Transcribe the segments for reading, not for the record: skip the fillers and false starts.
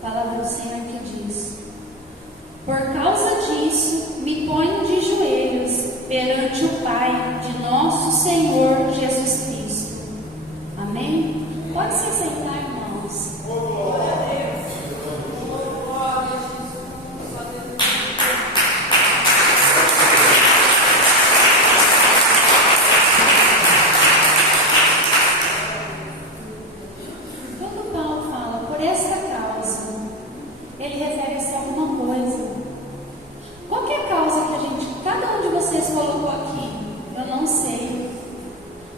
A palavra do Senhor que diz: por causa disso, me ponho de joelhos perante o Pai de nosso Senhor Jesus Cristo. Amém? Pode se sentar, irmãos. Glória a Deus. Quando Paulo fala por esta causa, ele refere-se a alguma coisa. Qual que é a causa que cada um de vocês colocou aqui? Eu não sei.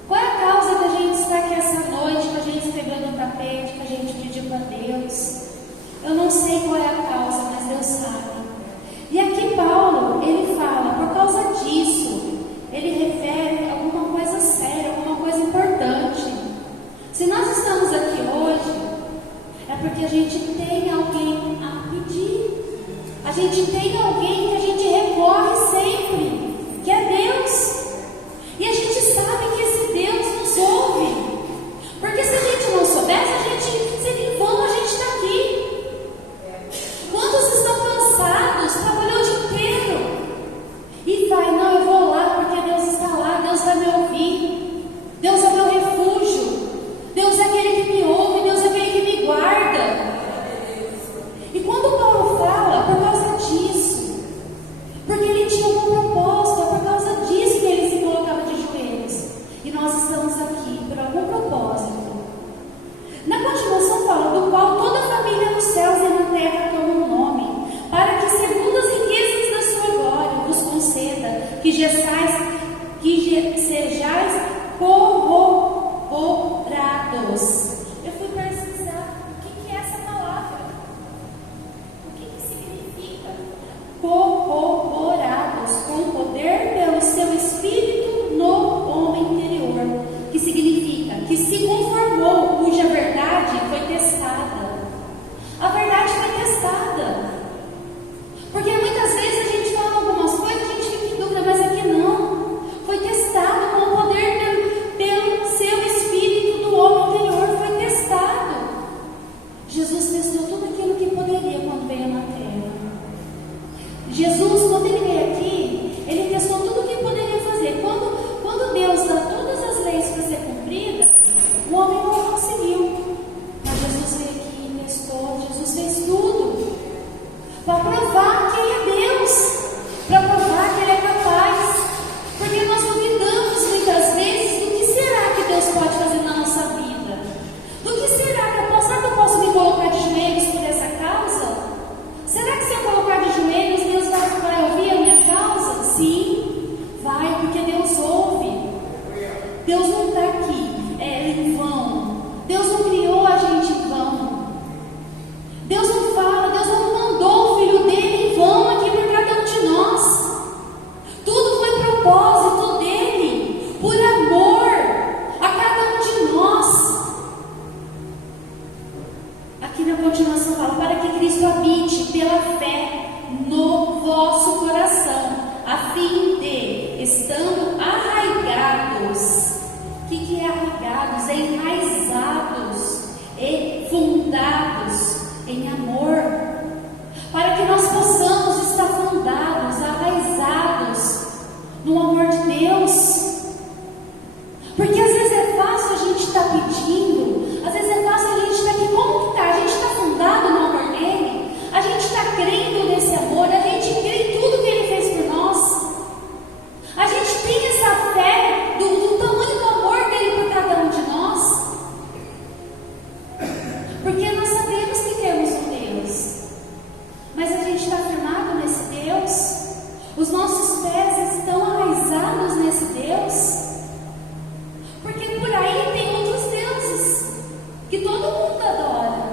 Qual é a causa que a gente está aqui essa noite, que a gente escreveu no tapete, que a gente pediu para Deus? Eu não sei qual é a causa, mas Deus sabe. E aqui Paulo, ele fala, por causa disso, ele refere a alguma coisa séria, alguma coisa importante. Se nós estamos aqui hoje, é porque a gente tem alguém a pedir. A gente tem alguém que a gente recorre sempre, que é Deus. E a gente sabe que esse Deus nos ouve. Porque se a gente não soubesse, seria em vão a gente estar aqui. Quantos estão cansados, trabalhou o dia inteiro e vai, não, eu vou lá porque Deus está lá, Deus vai me ouvir. Deus é meu refúgio. Deus é aquele que me ouve, Deus é aquele que me guarda. E quando Paulo fala, por causa disso, porque ele tinha uma proposta, por causa disso que ele se colocava de joelhos. E nós estamos aqui por algum propósito. Na continuação fala, do qual toda a família nos céus e na terra toma um nome, para que segundo as riquezas da sua glória vos conceda que sejais corroborados. Eu fui pesquisar o que é essa palavra. O que significa? Corroborados com poder pelo seu Espírito no homem interior. Que significa que se conformou, cuja verdade foi testada. A verdade foi testada. Porque muitas vezes a gente fala algumas coisas, a gente fica em dúvida, mas aqui não. Foi testado com o poder pelo seu Espírito no homem interior. Foi testado. Jesus testou tudo aquilo que poderia quando veio na terra. Jesus, quando ele veio aqui, ele testou tudo o que poderia fazer. Quando Deus dá todas as leis para ser cumpridas, o homem não conseguiu. Mas Jesus veio aqui e testou. Jesus fez tudo para provar que ele é Deus, para provar que ele é capaz. Porque nós duvidamos muitas vezes do que será que Deus pode fazer na nossa vida. Do que será que eu posso me colocar de joelhos por essa causa? Será que se eu colocar de joelhos, Deus vai ouvir a minha causa? Sim, vai, porque Deus ouve. Deus não está aqui em vão. Deus não criou a gente em vão. Deus não fala, Deus não mandou o Filho dele em vão aqui para cada um de nós. Tudo foi propósito dele, por amor a cada um de nós. Aqui na continuação fala, para que Cristo habite pela fé no vosso coração, a fim de, estando arraigados. O que é arraigados? Enraizados e fundados em amor. Para que nós possamos estar fundados, arraizados no amor de Deus. Porque às vezes é fácil a gente estar pedindo, às vezes é fácil a gente estar aqui, como que está? A gente está fundado no amor dele, a gente está crendo nesse amor, a gente crê em tudo que ele fez por nós. A gente tem essa fé do tamanho do amor dele por cada um de nós. Porque nós sabemos que temos um Deus, mas a gente está firmado nesse Deus. Os nossos pés estão arraizados nesse Deus. Porque por aí tem outros deuses que todo mundo adora.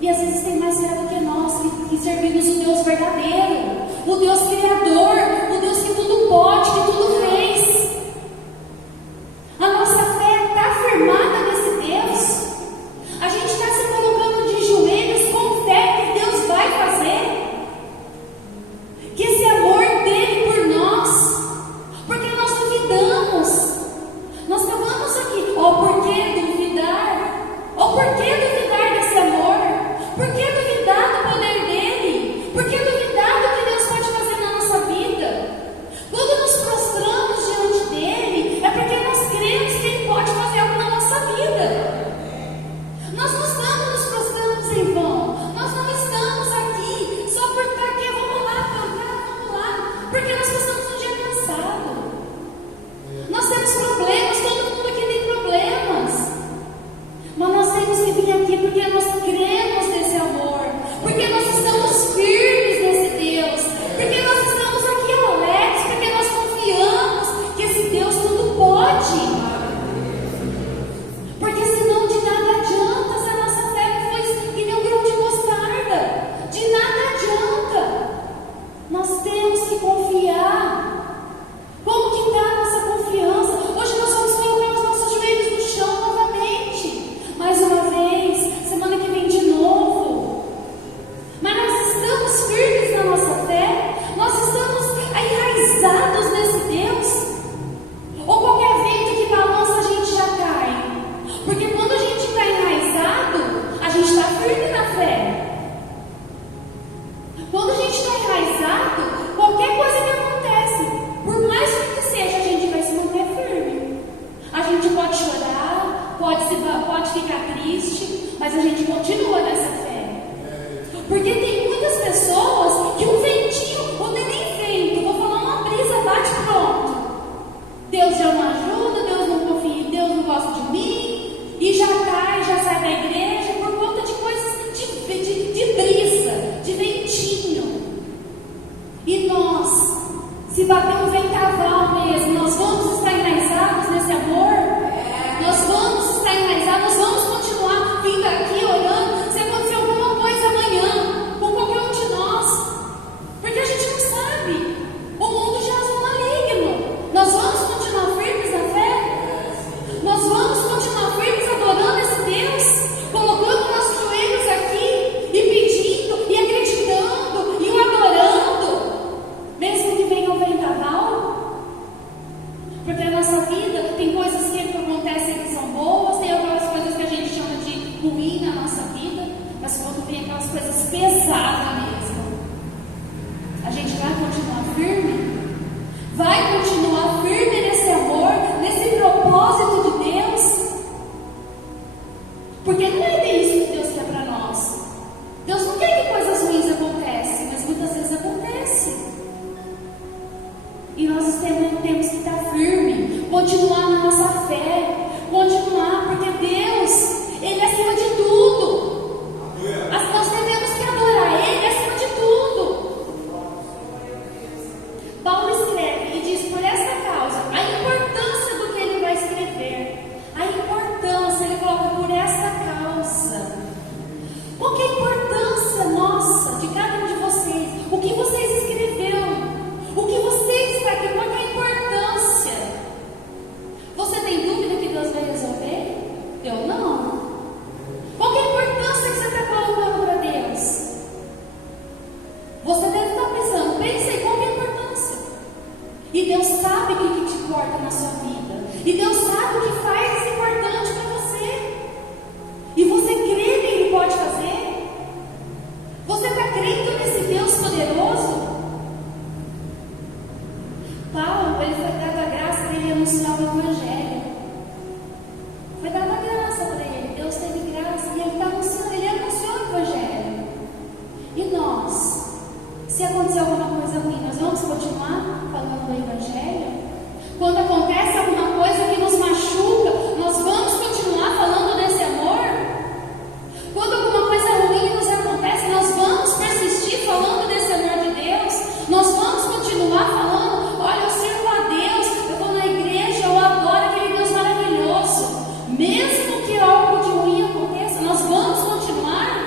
E às vezes tem mais fé do que nós, que servimos o Deus verdadeiro, o Deus criador, o Deus que tudo pode, que tudo fez. A nossa fé está firmada nesse Deus. A gente está se colocando de joelhos com fé que Deus vai fazer. Que esse amor dele por nós, porque nós duvidamos. Nós acabamos aqui, por que duvidar? Por que duvidar desse amor? Por que duvidar Por que duvidar do que Deus pode fazer na nossa vida? Quando nos prostramos diante dele, é porque nós cremos que ele pode fazer algo na nossa vida. Nós não estamos nos prostrando em vão. Nós não estamos aqui só por estar aqui, vamos lá cantar, vamos lá, porque nós passamos um dia cansado. Nós temos problemas, todo mundo aqui tem problemas. Mas nós temos que vir aqui porque nós cremos nesse amor, porque nós estamos firmes nesse Deus, porque nós estamos aqui alegres, porque nós confiamos que esse Deus tudo pode. Porque senão de nada adianta se a nossa fé foi que nem um grão de mostarda. De nada adianta. Nós temos que confiar. Como que está a nossa confiança? Hoje nós vamos colocar os nossos joelhos no chão novamente. Mais uma vez, semana que vem de novo. Mas nós estamos firmes na nossa fé? Nós estamos enraizados nesse Deus? Ou qualquer vento que balança a gente já cai? Porque quando a gente está enraizado, a gente está firme na fé. Quando a gente está enraizado, qualquer coisa que acontece, por mais que seja, a gente vai se manter firme. A gente pode chorar, pode ficar triste, mas a gente continua nessa fé. Porque tem muitas pessoas que um ventinho, ou nem vento, vou falar uma brisa, bate pronto. Deus já não ajuda, Deus não confia em Deus, não gosta de mim, e já cai, já sai da igreja por conta de coisas de brisa, de ventinho. E nós, se bater um ventaval mesmo, nós vamos estar enraizados nesse amor? Nós vamos estar enraizados, nós vamos continuar vindo aqui orando, se acontecer alguma coisa amanhã, com qualquer um de nós, porque a gente não sabe, o mundo já é maligno. Nós vamos continuar firmes na fé? Nós vamos continuar firmes adorando esse Deus, colocando nossos joelhos aqui e pedindo, e acreditando, e o adorando, mesmo que venha um vendaval? Porque a nossa vida tem coisas que acontecem que são boas, tem aquelas coisas que a gente chama de ruim na nossa vida, mas quando tem aquelas coisas pesadas mesmo, a gente vai continuar firme? Vai continuar firme nesse amor, nesse propósito de Deus? Porque não é bem isso que Deus quer para nós. Deus não quer que coisas ruins aconteçam, mas muitas vezes acontece. E nós temos que estar firme, continuar na nossa fé, continuar, porque Deus, Ele é acima de tudo. Nós devemos que adorar Ele acima de tudo. Paulo escreve e diz por essa causa, a importância do que ele vai escrever, a importância, ele coloca por essa causa. Qual que é a importância nossa, de cada um de vocês? O que vocês escreveram? O que você está aqui? Qual que é a importância? Você tem dúvida que Deus vai resolver? Eu não. Qual que é a importância que você está colocando para Deus? Você deve estar pensando, pensei, qual que é a importância? E Deus sabe o que te importa na sua vida. E Deus sabe o que faz importante para você. E você crê que Ele pode fazer? Você está crendo nesse Deus poderoso? Paulo, ele foi dado a graça para ele anunciar o Evangelho. Foi dada a graça para ele. Deus teve graça e ele está anunciando, ele anunciou o Evangelho. E nós, se acontecer alguma coisa ruim, nós vamos continuar falando do Evangelho? Quando acontece alguma coisa que nos machuca, nós vamos continuar falando desse amor? Quando alguma coisa ruim nos acontece, nós vamos persistir falando desse amor de Deus? Nós vamos continuar falando, olha, eu sirvo a Deus, eu vou na igreja, eu adoro aquele Deus maravilhoso. Mesmo que algo de ruim aconteça, nós vamos continuar?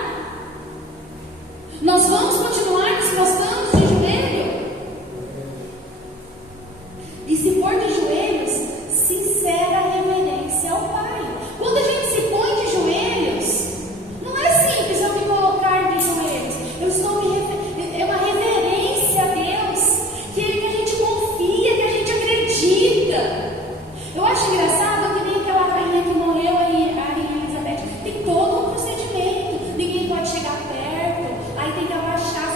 Nós vamos continuar nos prostrando de joelho? E se pôr de joelhos, sincera reverência ao Pai. Quando a gente se põe de joelhos, não é simples eu me colocar de joelhos. É uma reverência a Deus, que a gente confia, que a gente acredita. Eu acho engraçado que nem aquela rainha que morreu, a Rainha Elizabeth, tem todo um procedimento. Ninguém pode chegar perto, aí tem que abaixar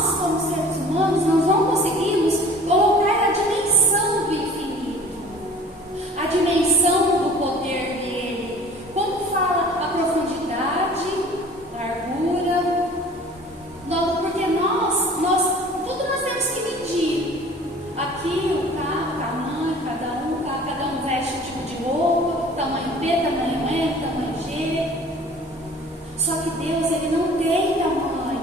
nós, como seres humanos, nós não conseguimos colocar a dimensão do infinito, a dimensão do poder dele. Como fala a profundidade, largura, porque tudo nós temos que medir. Aqui o carro, tamanho, cada um veste um tipo de roupa, tamanho B, tamanho M, tamanho G. Só que Deus, ele não tem tamanho,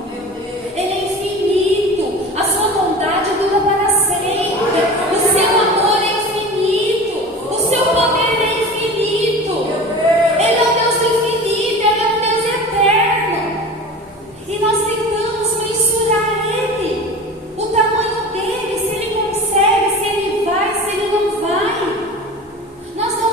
ele é infinito, a sua bondade dura para sempre, o seu amor é infinito, o seu poder é infinito, ele é o Deus do infinito, ele é o Deus eterno, e nós tentamos mensurar ele, o tamanho dele, se ele consegue, se ele vai, se ele não vai. Nós não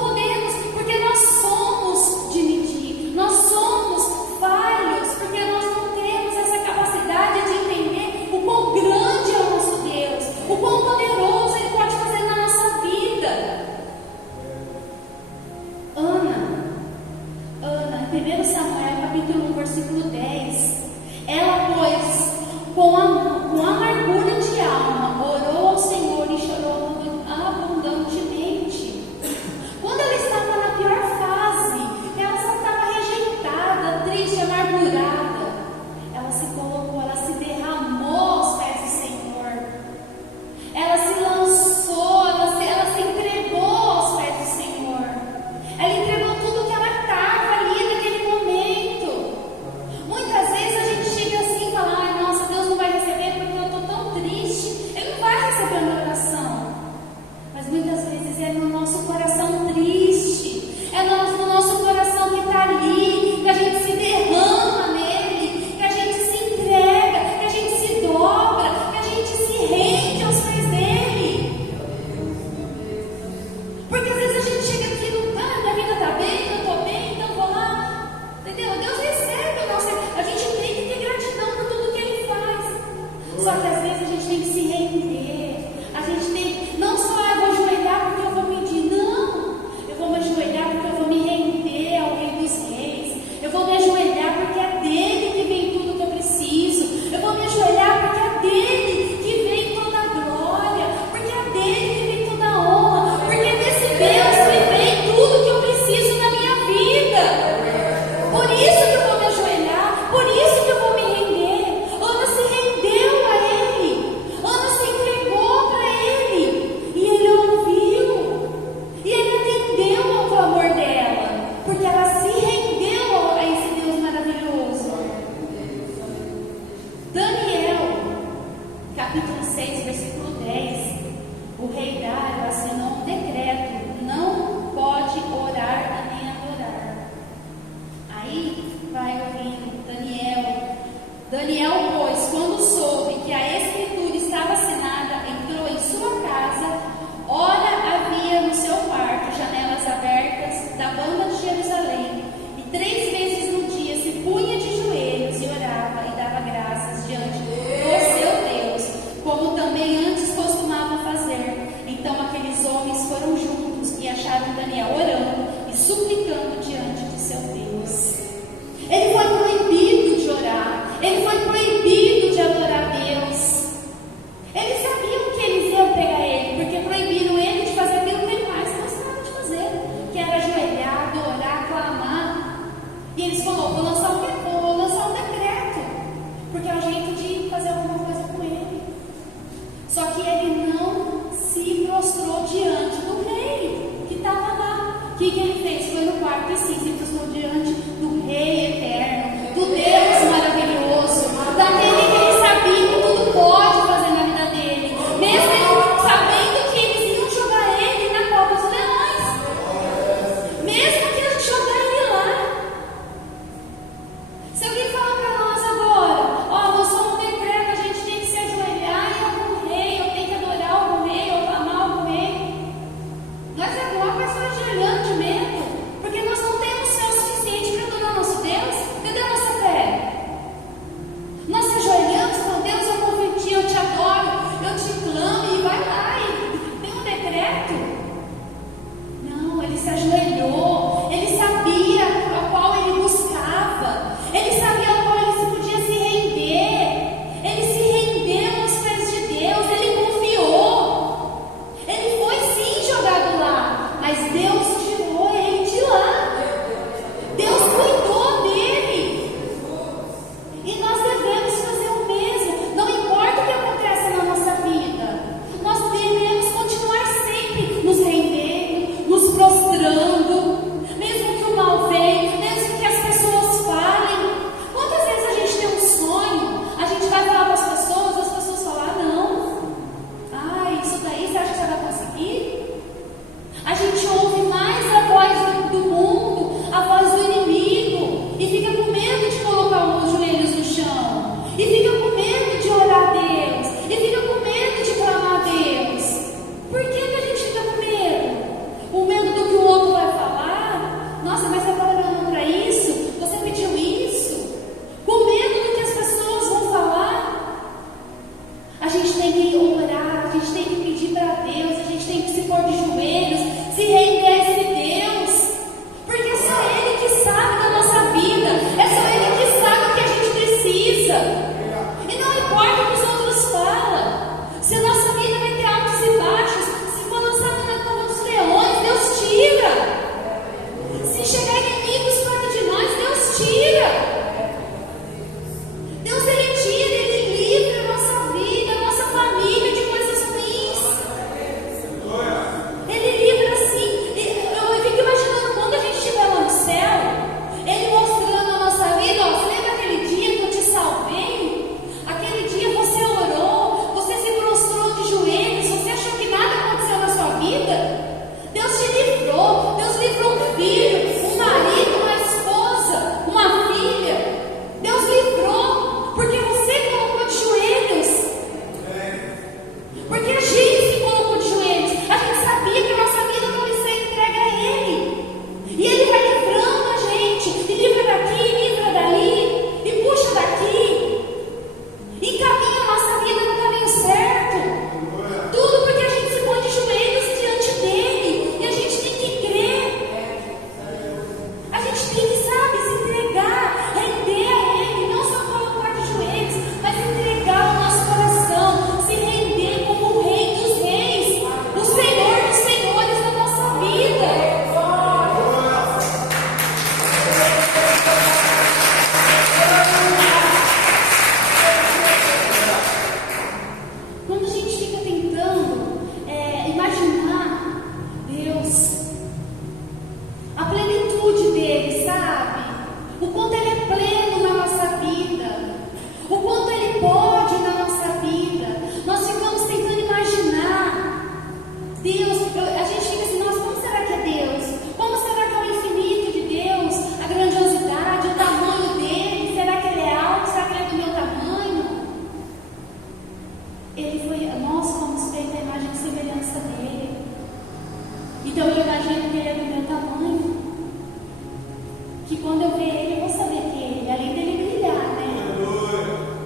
podemos, porque nós somos de medir, nós somos falhos, porque nós não temos essa capacidade de entender o quão grande é o nosso Deus, o quão poderoso ele pode fazer na nossa vida. Ana, em 1 Samuel capítulo 1, versículo 10, ela, pois, com amargura de alma, orou ao Senhor e chorou abundantemente. Quando ela estava na pior fase, ela só estava rejeitada, triste, amargurada, ela se colocou, ela se derramou aos pés do Senhor, ela se lançou, ela se entregou aos pés do Senhor, ela entregou tudo que ela estava ali naquele momento. Muitas vezes a gente chega assim e fala: ai, nossa, Deus não vai receber porque eu estou tão triste, ele não vai receber a minha oração. Mas muitas vezes é no nosso coração triste, é no nosso coração que está ali, que a gente se derrama nele, que a gente se entrega, que a gente se dobra, que a gente se rende aos pés dele. Porque às vezes a gente chega aqui e não tá, minha vida está bem, eu estou bem, então vou lá, entendeu? Deus recebe o nosso, a gente tem que ter gratidão por tudo que ele faz. Só que às vezes a gente tem que se render, a gente tem, não só eu vou ajoelhar porque eu vou pedir, não, eu vou me ajoelhar porque eu vou me render ao Rei dos Reis, eu vou me ajoelhar porque é dele que vem tudo que eu preciso, eu vou me ajoelhar porque é dele que vem toda a glória, porque é dele que vem toda a honra, porque é desse Deus que vem tudo que eu preciso na minha vida. Por isso que eu vou me ajoelhar, por isso que eu vou me render. Ana se rendeu a ele, Ana se entregou para ele, e ele ouviu, e ele atendeu ao clamor dela, porque ela se rendeu a esse Deus maravilhoso. Daniel, capítulo 6, versículo 10, o rei Dário assinou um decreto: não pode orar e nem adorar. Aí vai ouvindo Daniel, pois, quando soube que a escritura estava assinada, entrou em sua casa. Ora, havia no seu quarto janelas abertas da banda de Jerusalém, e 3 vezes no dia se punha de joelhos e orava e dava graças diante do seu Deus, como também antes costumava fazer. Então aqueles homens foram juntos e acharam Daniel orando e suplicando diante de seu Deus. Ele foi proibido de orar, ele foi proibido de adorar Deus. Eles sabiam que eles iam pegar ele, porque proibiram ele de fazer aquilo que ele mais gostava de fazer, que era ajoelhar, orar, clamar. E eles falaram: vou lançar um decreto, porque é o jeito de fazer alguma coisa com ele. Só que ele não se prostrou diante do rei que estava lá. O que ele fez? Foi no quarto e sim, se prostrou diante do Rei eterno, do Deus maravilhoso, daquele que ele sabia que tudo pode fazer na vida dele, mesmo ele sabendo que eles iam jogar ele na cova dos leões, mesmo que eles jogar ele lá. Se alguém falar para nós agora: ó, nós somos um decreto, a gente tem que se ajoelhar em algum rei, ou tem que adorar algum rei, ou clamar algum rei, nós agora vai estar ajoelhando de medo, porque nós não temos fé o suficiente para adorar nosso Deus. Cadê a nossa fé?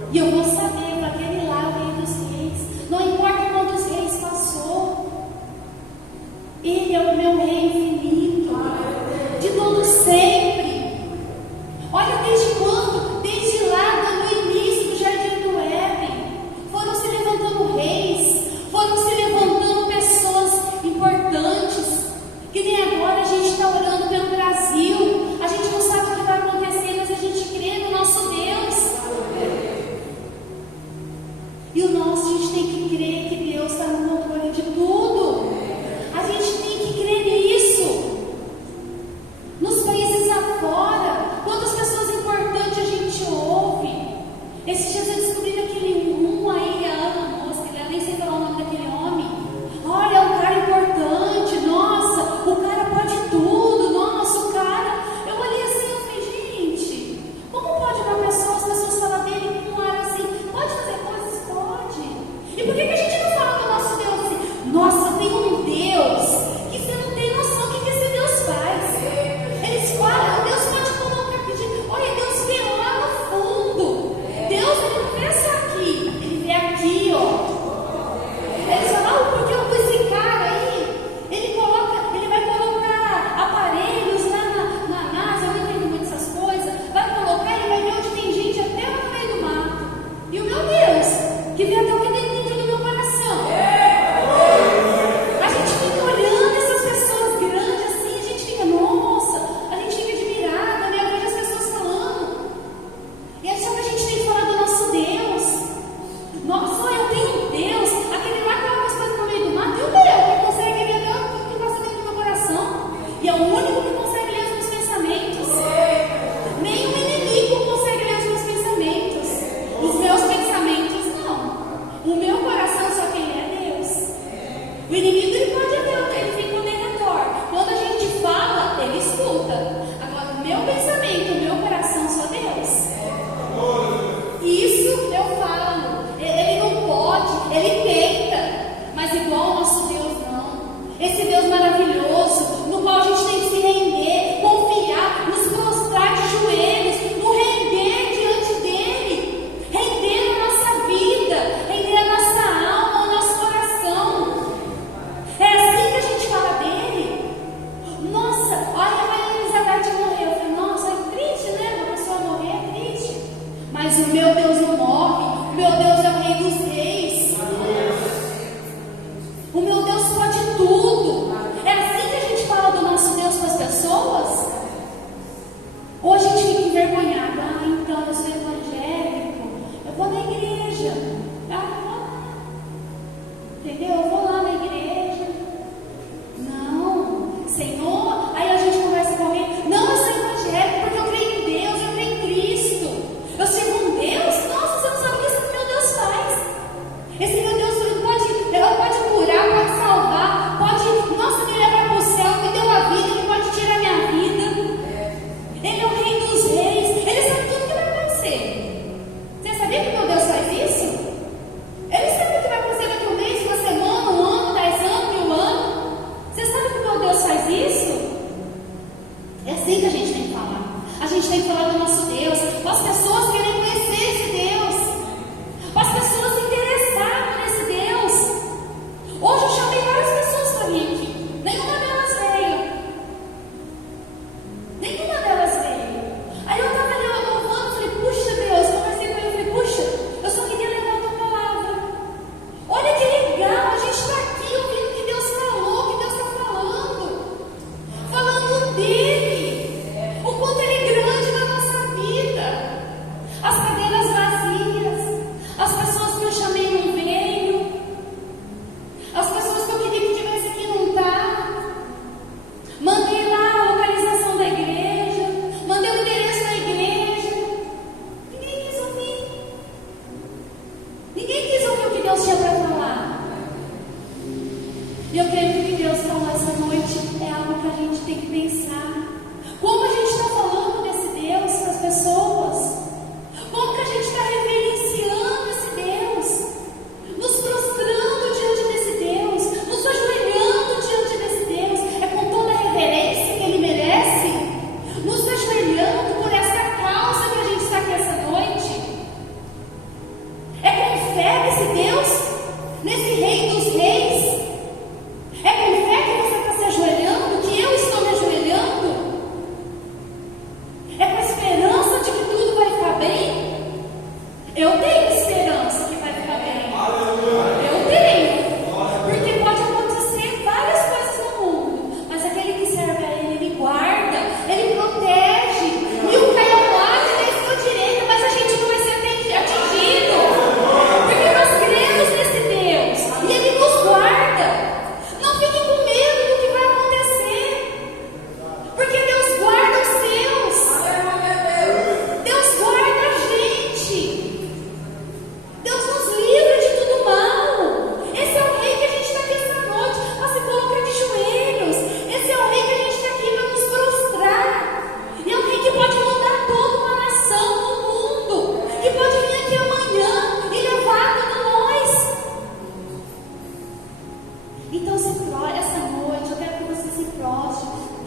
E eu vou saber, para aquele lá, o Rei dos Reis, não importa quantos reis passou, Ele é o meu Rei infinito, de todo sempre. Olha, desde quando? Desde lá, no início do Jardim do Éden, foram se levantando reis, foram se levantando pessoas importantes, que nem agora a gente está orando pelo Brasil, a gente não sabe o que vai acontecer, mas a gente crê no nosso Deus. E a gente tem que crer que Deus está no controle de tudo. A gente tem que crer nisso. Nos países afora, quantas pessoas importantes a gente ouve. Esses dias eu descobri daquele aí, a Ana Moça, eu nem sei falar o nome daquele homem. Olha, é um cara importante, nossa, o cara pode tudo, nossa, o cara. Eu olhei assim, eu falei, gente, como pode uma pessoa, as pessoas falam dele com um ar assim, pode fazer coisas? Pode. E por que a gente não fala do nosso Deus assim? Nossa, tem um Deus que você não tem noção do que esse Deus faz. Eles falam, Deus pode colocar pedir. Olha, Deus vê lá no fundo. Deus, ele não vê só aqui, ele vê aqui, ó. Eles falam, porque esse cara aí, ele vai colocar aparelhos lá na NASA, eu não entendo muito essas coisas, vai colocar, ele vai ver onde tem gente até no meio do mato. E o meu Deus, que vê até o que tem dentro do meu coração. A gente fica olhando essas pessoas grandes assim, a gente fica, nossa, a gente fica admirada, né? Eu vejo as pessoas falando. E é só que a gente tem que falar do nosso Deus. Nossa, eu tenho um Deus, aquele lá que coloca as coisas no meio do mato, e o meu, que consegue ver até o que passa dentro do meu coração. E é o único que consegue ler os meus pensamentos. Nem o inimigo consegue ler os meus pensamentos. Os meus pensamentos não. O meu coração só quem é Deus. O inimigo ele pode ver, ele fica condenador. Quando a gente fala, ele escuta. Agora, o meu pensamento, o meu coração só Deus. Isso eu falo. Ele não pode, ele tenta, mas igual o nosso Deus não. Esse Deus maravilhoso, no qual a gente tem que se render, confiar, nos prostrar de joelhos, nos render diante dele, render a nossa vida, render a nossa alma, o nosso coração. É assim que a gente fala dele. Nossa, olha, a Maria Elizabeth morreu. Eu falei, nossa, é triste, né? Uma pessoa morrer é triste. Mas o meu Deus não morre. O meu Deus é o Rei dos Reis. O meu Deus pode tudo. É assim que a gente fala do nosso Deus para as pessoas? Ou a gente fica envergonhado. Ah, então eu sou evangélico, eu vou na igreja. Ah, eu vou lá. Entendeu? Eu vou lá na igreja. Não, Senhor. Aí a gente conversa com alguém. Não, eu sou evangélico porque eu creio em Deus, eu creio em Cristo. Eu sirvo um Deus? Nossa, você não sabe o que esse meu Deus faz. Esse meu Deus pode curar, pode salvar, pode, nossa, me levar para o céu, me deu a vida, ele pode tirar minha vida. Ele é o Rei dos Reis, ele sabe tudo o que vai acontecer. Você sabia que meu Deus faz isso? Ele sabe o que vai acontecer daqui a um mês, uma semana, um ano, 10 anos, 1000 anos. Você sabe que meu Deus faz isso? É assim que a gente tem que falar. A gente tem que falar do nosso Deus. As pessoas querem conhecer esse Deus. As pessoas se interessaram nesse Deus. Hoje eu chamei várias pessoas para vir aqui. Nenhuma delas veio. Nenhuma delas veio. Aí eu estava ali louvando, falei, puxa Deus, conversei com ele, falei, puxa, eu só queria levar a tua palavra. Olha que legal, a gente está aqui ouvindo o que Deus falou, o que Deus está falando. Falando dele. O quanto ele é grande na nossa vida. As cadeiras vazias. As pessoas que eu chamei não veio. As pessoas que eu queria que tivesse aqui não tá. Mandei lá a localização da igreja. Mandei o endereço da igreja. Ninguém quis ouvir. Ninguém quis ouvir o que Deus tinha para falar. E eu creio que o que Deus falou essa noite é algo que a gente tem que pensar. Como a gente está falando desse Deus para as pessoas? Como que a gente está reverenciando esse Deus? Nos prostrando diante desse Deus? Nos ajoelhando diante desse Deus? É com toda a reverência que Ele merece? Nos ajoelhando por essa causa que a gente está aqui essa noite?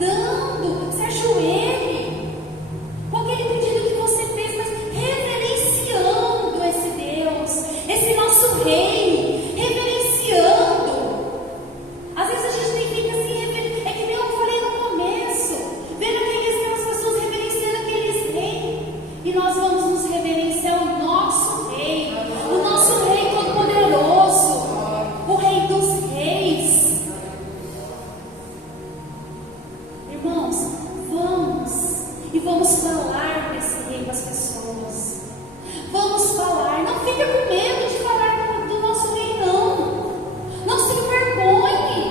dando, se ajoelhe. Com aquele pedido que você fez, mas reverenciando esse Deus, esse nosso Rei, reverenciando. Às vezes a gente fica assim, é que nem eu falei no começo, vendo aquelas pessoas reverenciando aqueles reis, e nós vamos nos reverenciar o nosso Rei Todo-Poderoso, o Rei dos Reis. Irmãos, vamos falar desse Rei com as pessoas. Vamos falar, não fica com medo de falar do nosso Rei, não. Não se envergonhe.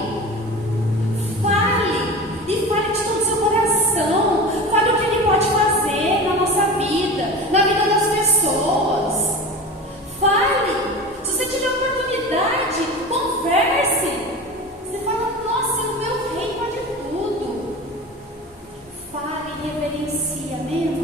Fale, e fale de todo o seu coração. Fale o que Ele pode fazer na nossa vida, na vida das pessoas. Fale. Se você tiver oportunidade, converse. Você fala, nossa, o meu Rei pode tudo. Fale, reverencia, amém?